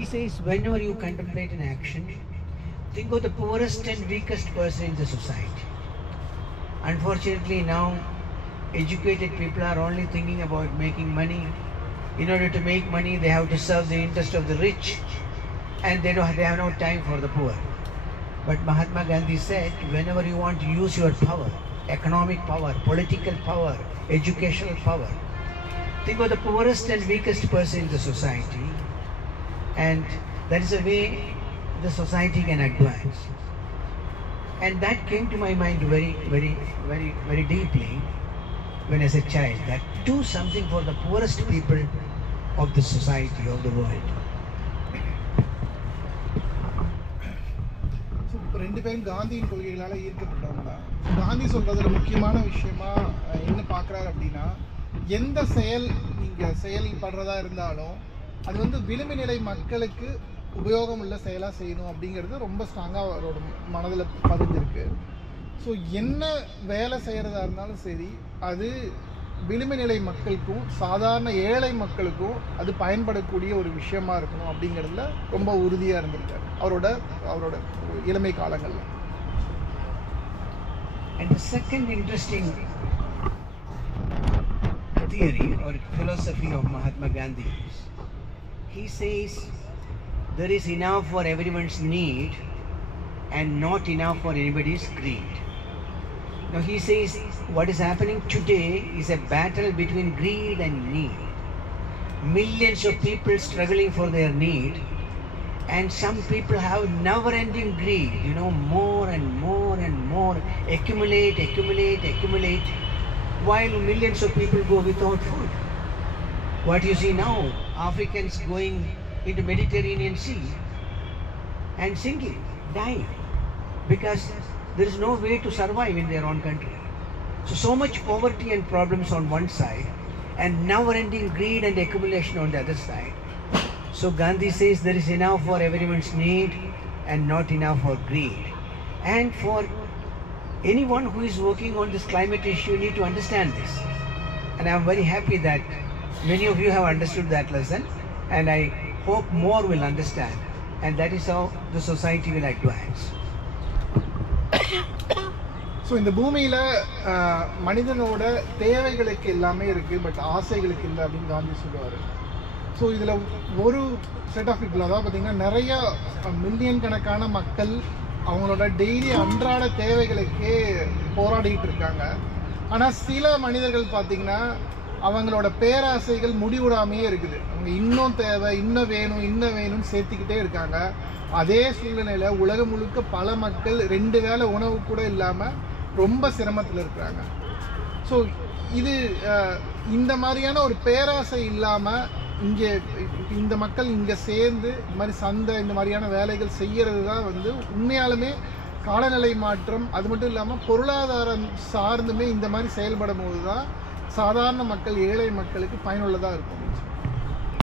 He says, whenever you contemplate an action, think of the poorest and weakest person in the society. Unfortunately, now educated people are only thinking about making money. In order to make money, they have to serve the interest of the rich, and they have no time for the poor. But Mahatma Gandhi said, whenever you want to use your power, economic power, political power, educational power, think of the poorest and weakest person in the society, and that is a way the society can advance. And that came to my mind very, very, very, very deeply when as a child, that do something for the poorest people of the society, of the world. ரெண்டு பேரும் காந்தியின் கொள்கைகளால் ஈர்க்கப்பட்டவங்க தான். காந்தி சொல்றதுல முக்கியமான விஷயமா என்ன பார்க்குறாரு அப்படின்னா, எந்த செயல் நீங்கள் செயல்படுறதா இருந்தாலும் அது வந்து விளிம்பு நிலை மக்களுக்கு உபயோகம் உள்ள செயலாக செய்யணும் அப்படிங்கிறது ரொம்ப ஸ்ட்ராங்காக அவரோட மனதில் பதிஞ்சிருக்கு. ஸோ என்ன வேலை செய்கிறதா இருந்தாலும் சரி, அது விளிம்பு நிலை மக்களுக்கும் சாதாரண ஏழை மக்களுக்கும் அது பயன்படக்கூடிய ஒரு விஷயமா இருக்கணும் அப்படிங்கிறதுல ரொம்ப உறுதியாக இருந்திருக்காரு அவரோட இளமை காலங்களில். And the second interesting theory or philosophy of Mahatma Gandhi is, he says there is enough for everyone's need and not enough for anybody's greed. Now he says what is happening today is a battle between greed and need. Millions of people struggling for their need, and some people have never-ending greed, more and more and more, accumulate, while millions of people go without food. What you see now, Africans going into Mediterranean Sea and sinking, dying, because there is no way to survive in their own country. So much poverty and problems on one side, and never-ending greed and accumulation on the other side. So Gandhi says there is enough for everyone's need and not enough for greed. And for anyone who is working on this climate issue, you need to understand this. And I am very happy that many of you have understood that lesson, and I hope more will understand, and that is how the society will advance. So இந்த பூமியில் மனிதனோட தேவைகளுக்கு எல்லாமே இருக்குது, பட் ஆசைகளுக்கு இல்லை அப்படின்னு காந்தி சொல்லுவார். ஸோ இதில் ஒரு செட் ஆஃப் பீப்புள், அதாவது பார்த்திங்கன்னா நிறையா மில்லியன் கணக்கான மக்கள் அவங்களோட டெய்லி அன்றாட தேவைகளுக்கே போராடிட்டு இருக்காங்க. ஆனால் சில மனிதர்கள் பார்த்திங்கன்னா அவங்களோட பேராசைகள் முடிவுடாமையே இருக்குது. அவங்க இன்னும் தேவை, இன்னும் வேணும்னு சேர்த்துக்கிட்டே இருக்காங்க. அதே சூழ்நிலையில் உலகம் முழுக்க பல மக்கள் 2 வேளை உணவு கூட இல்லாமல் ரொம்ப சிரமத்தில் இருக்கிறாங்க. ஸோ இது இந்த மாதிரியான ஒரு பேராசை இல்லாமல் இங்கே இந்த மக்கள் இங்கே சேர்ந்து இந்த மாதிரி சந்தை இந்த மாதிரியான வேலைகள் செய்கிறது தான் வந்து உண்மையாலுமே காலநிலை மாற்றம். அது மட்டும் இல்லாமல் பொருளாதாரம் சார்ந்துமே இந்த மாதிரி செயல்படும் போது தான் சாதாரண மக்கள், ஏழை மக்களுக்கு பயனுள்ளதாக இருக்கும்.